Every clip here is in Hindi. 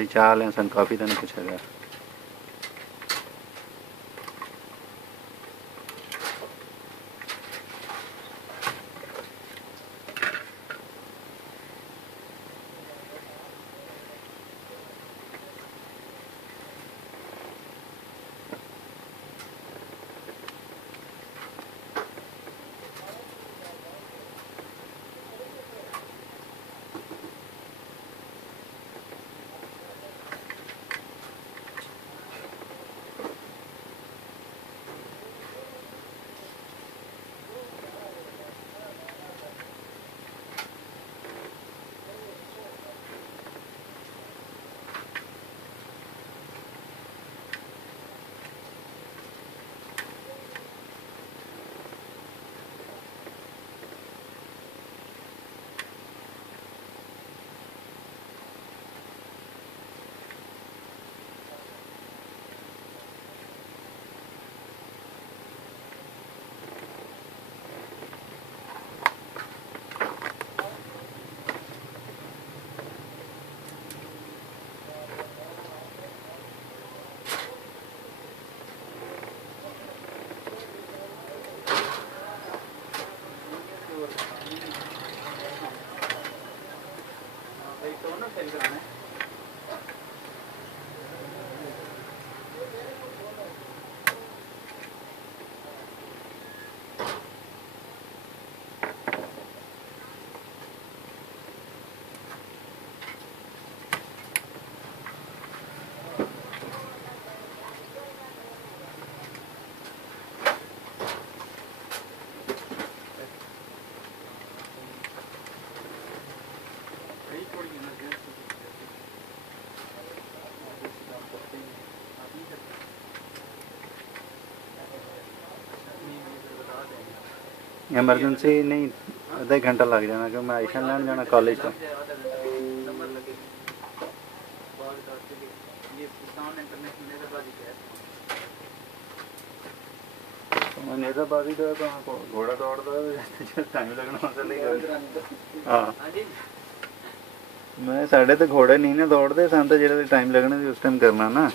अभी चाह लें सन काफ़ी तो नहीं पूछेगा। एमरजेंसी नहीं, आधा एक घंटा लग जाना क्योंकि मैं आइशन लैंड जाना कॉलेज तो। नेजाबादी तो घोड़ा दौड़ता है टाइम लगना। हाँ मैं साढ़े तो घोड़े नहीं ना दौड़ते सन तो जो टाइम लगना उस टाइम करना ना।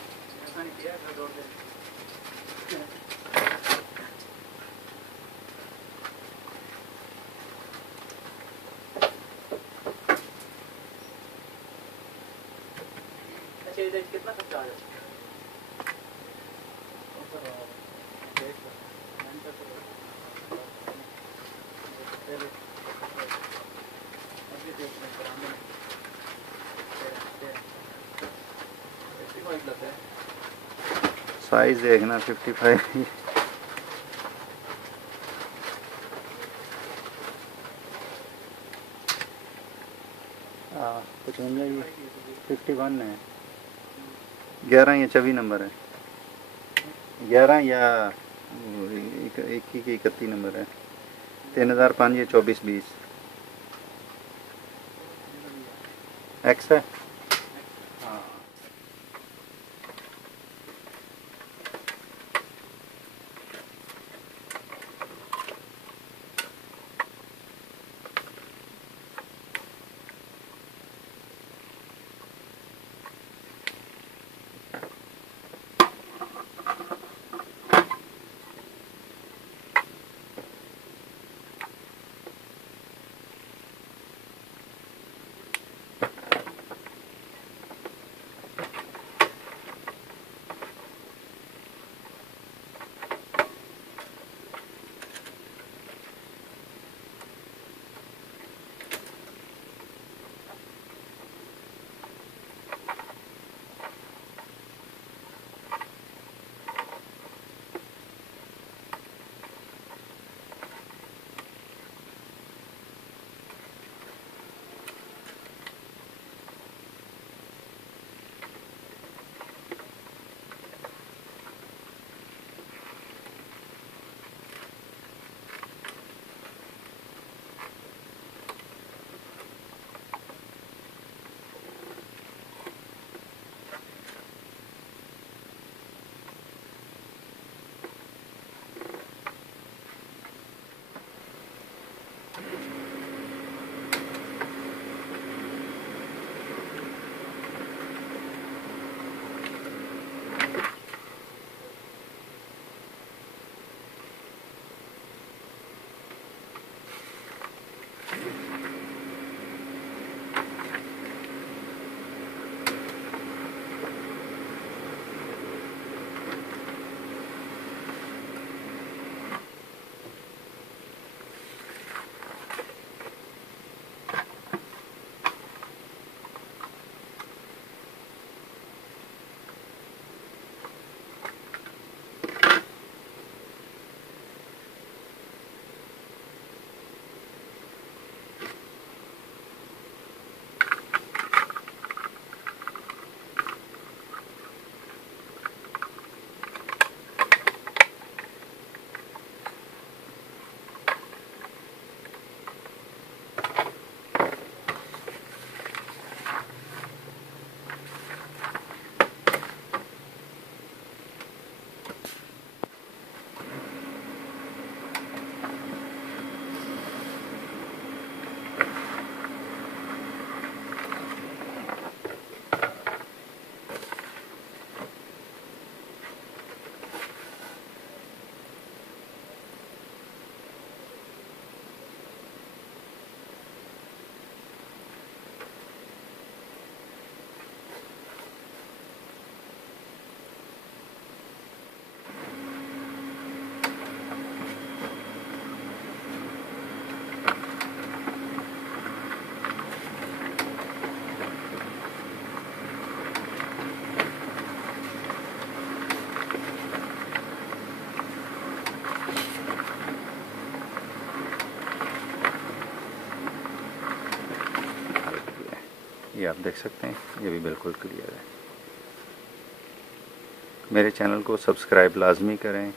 कितना खर्चा आ जाए? साइज देखना 55। हाँ 51 है, 11 या 24 नंबर है, 11 या 31 नंबर है, 3005 या 2420 एक्स है। हाँ ये आप देख सकते हैं, ये भी बिल्कुल क्लियर है। मेरे चैनल को सब्सक्राइब लाजमी करें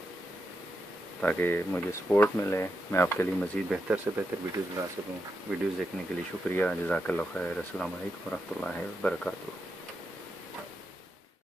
ताकि मुझे सपोर्ट मिले, मैं आपके लिए मज़ीद बेहतर से बेहतर वीडियोज़ बना सकूँ। वीडियोज़ देखने के लिए शुक्रिया। जज़ाकल्लाह खैर। अस्सलाम वालेकुम व रहमतुल्लाहि व बरकातुहू।